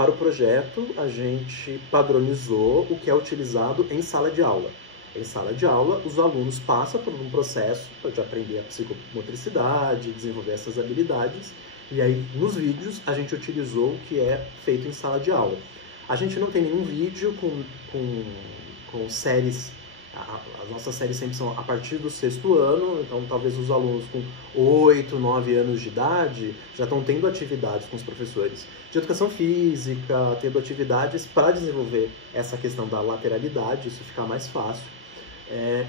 para o projeto, a gente padronizou o que é utilizado em sala de aula. Em sala de aula, os alunos passam por um processo de aprender a psicomotricidade, desenvolver essas habilidades, e aí nos vídeos a gente utilizou o que é feito em sala de aula. A gente não tem nenhum vídeo com séries. As nossas séries sempre são a partir do 6º ano, então talvez os alunos com 8, 9 anos de idade já estão tendo atividades com os professores de educação física, tendo atividades para desenvolver essa questão da lateralidade, isso ficar mais fácil.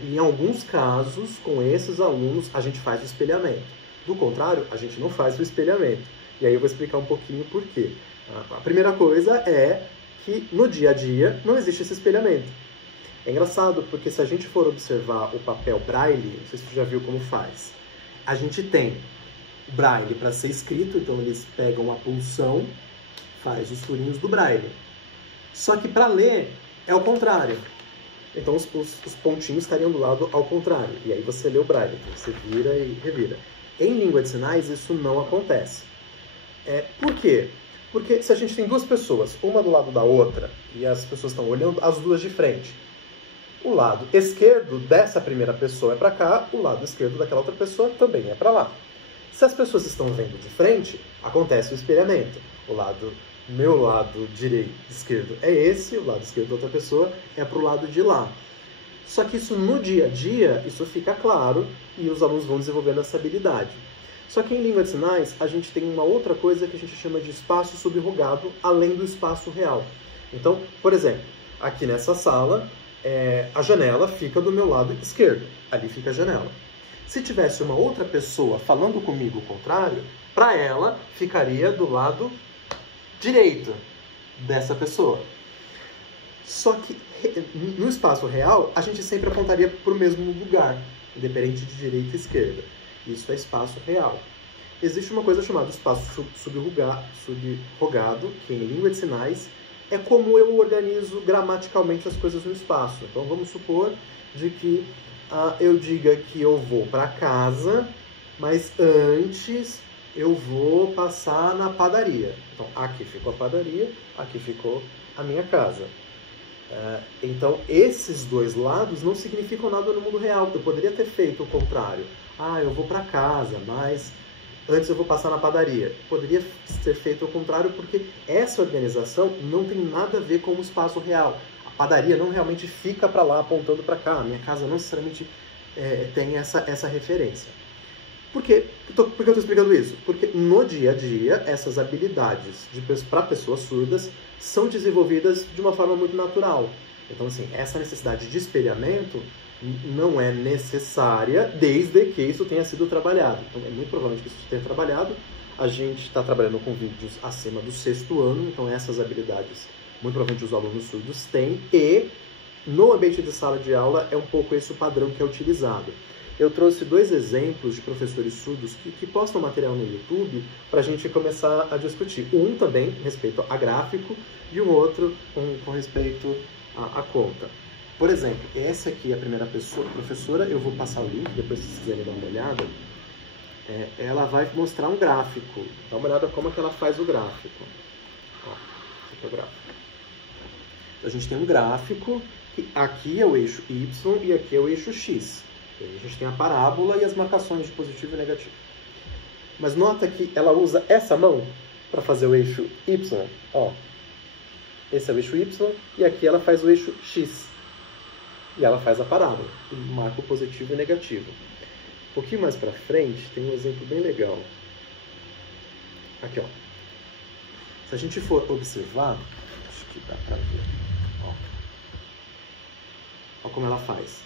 Em alguns casos, com esses alunos, a gente faz o espelhamento. Do contrário, a gente não faz o espelhamento. E aí eu vou explicar um pouquinho por quê. A primeira coisa é que no dia a dia não existe esse espelhamento. É engraçado porque se a gente for observar o papel braille, não sei se você já viu como faz, a gente tem braille para ser escrito, então eles pegam a punção, faz os furinhos do braille. Só que para ler é o contrário. Então os pontinhos estariam do lado ao contrário. E aí você lê o braille, você vira e revira. Em língua de sinais isso não acontece. Por quê? Porque se a gente tem duas pessoas, uma do lado da outra, e as pessoas estão olhando as duas de frente, o lado esquerdo dessa primeira pessoa é para cá, o lado esquerdo daquela outra pessoa também é para lá. Se as pessoas estão vendo de frente, acontece o espelhamento. Meu lado esquerdo é esse, o lado esquerdo da outra pessoa é para o lado de lá. Só que isso no dia a dia, isso fica claro e os alunos vão desenvolvendo essa habilidade. Só que em língua de sinais, a gente tem uma outra coisa que a gente chama de espaço subrogado, além do espaço real. Então, por exemplo, aqui nessa sala, a janela fica do meu lado esquerdo. Ali fica a janela. Se tivesse uma outra pessoa falando comigo o contrário, para ela ficaria do lado direito dessa pessoa. Só que no espaço real, a gente sempre apontaria para o mesmo lugar, independente de direita e esquerda. Isso é espaço real. Existe uma coisa chamada espaço subrogado, que em língua de sinais é como eu organizo gramaticalmente as coisas no espaço. Então vamos supor de que eu diga que eu vou para casa, mas antes eu vou passar na padaria. Então aqui ficou a padaria, aqui ficou a minha casa. Então esses dois lados não significam nada no mundo real. Eu poderia ter feito o contrário. Eu vou para casa, mas antes eu vou passar na padaria. Poderia ter feito o contrário porque essa organização não tem nada a ver com o espaço real. A padaria não realmente fica para lá apontando para cá. A minha casa não necessariamente tem essa referência. Por que eu estou explicando isso? Porque no dia a dia essas habilidades para pessoas surdas são desenvolvidas de uma forma muito natural. Então, assim, essa necessidade de espelhamento não é necessária desde que isso tenha sido trabalhado. Então, é muito provavelmente que isso tenha trabalhado. A gente está trabalhando com vídeos acima do 6º ano, então essas habilidades, muito provavelmente os alunos surdos têm, e no ambiente de sala de aula é um pouco esse o padrão que é utilizado. Eu trouxe 2 exemplos de professores surdos que postam material no YouTube para a gente começar a discutir. Um também respeito a gráfico e um outro com respeito à conta. Por exemplo, essa aqui é a primeira pessoa, professora, eu vou passar o link, depois se vocês quiserem dar uma olhada. Ela vai mostrar um gráfico. Dá uma olhada como é que ela faz o gráfico. Esse aqui é o gráfico. A gente tem um gráfico, que aqui é o eixo Y e aqui é o eixo X. A gente tem a parábola e as marcações de positivo e negativo. Mas nota que ela usa essa mão para fazer o eixo Y. Esse é o eixo Y e aqui ela faz o eixo X. E ela faz a parábola, e marca o positivo e negativo. Um pouquinho mais para frente tem um exemplo bem legal. Aqui, Se a gente for observar, acho que dá para ver. Olha como ela faz.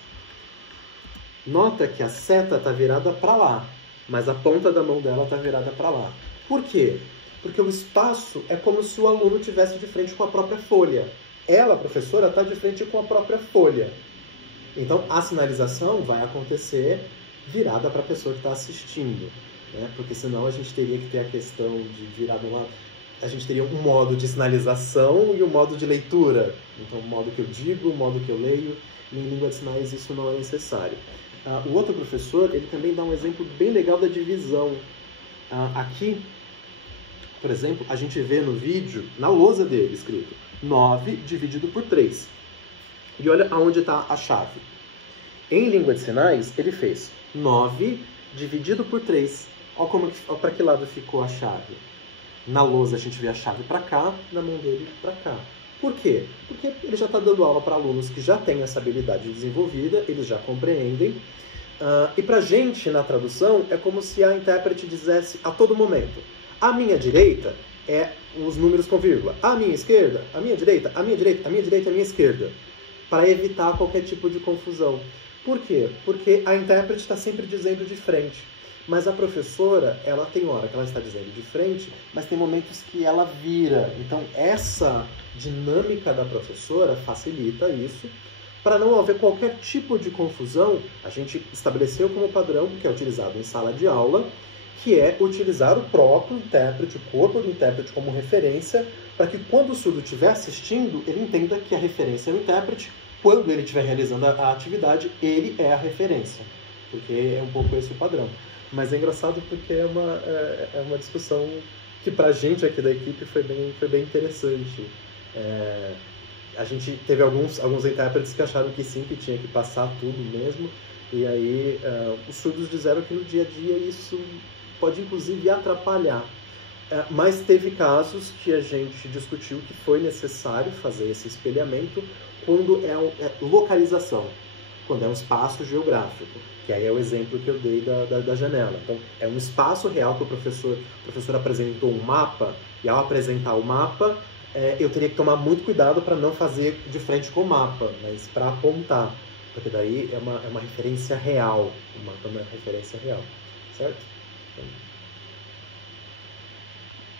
Nota que a seta está virada para lá, mas a ponta da mão dela está virada para lá. Por quê? Porque o espaço é como se o aluno estivesse de frente com a própria folha. Ela, a professora, está de frente com a própria folha. Então, a sinalização vai acontecer virada para a pessoa que está assistindo. Porque senão a gente teria que ter a questão de virar do lado. A gente teria um modo de sinalização e um modo de leitura. Então, o modo que eu digo, o modo que eu leio. E em língua de sinais isso não é necessário. O outro professor, ele também dá um exemplo bem legal da divisão. Aqui Por exemplo, a gente vê no vídeo, na lousa dele, escrito 9 dividido por 3. E olha aonde está a chave. Em língua de sinais, ele fez 9 dividido por 3. Olha para que lado ficou a chave. Na lousa a gente vê a chave para cá, na mão dele para cá. Por quê? Porque ele já está dando aula para alunos que já têm essa habilidade desenvolvida, eles já compreendem. E para a gente, na tradução, é como se a intérprete dissesse a todo momento: à minha direita é os números com vírgula, à minha esquerda, à minha direita, à minha direita, à minha direita, à minha esquerda. Para evitar qualquer tipo de confusão. Por quê? Porque a intérprete está sempre dizendo de frente. Mas a professora, ela tem hora que ela está dizendo de frente, mas tem momentos que ela vira. Então, essa dinâmica da professora facilita isso. Para não haver qualquer tipo de confusão, a gente estabeleceu como padrão, que é utilizado em sala de aula, que é utilizar o próprio intérprete, o corpo do intérprete como referência, para que quando o surdo estiver assistindo, ele entenda que a referência é o intérprete. Quando ele estiver realizando a atividade, ele é a referência. Porque é um pouco esse o padrão. Mas é engraçado porque é uma discussão que pra gente aqui da equipe foi bem interessante. A gente teve alguns intérpretes que acharam que sim, que tinha que passar tudo mesmo. E aí os surdos disseram que no dia a dia isso pode inclusive atrapalhar. Mas teve casos que a gente discutiu que foi necessário fazer esse espelhamento quando é localização, quando é um espaço geográfico, que aí é o exemplo que eu dei da janela. Então, é um espaço real que o professor apresentou um mapa, e ao apresentar o mapa, eu teria que tomar muito cuidado para não fazer de frente com o mapa, mas para apontar, porque daí é uma referência real, o mapa é uma referência real, certo? Então,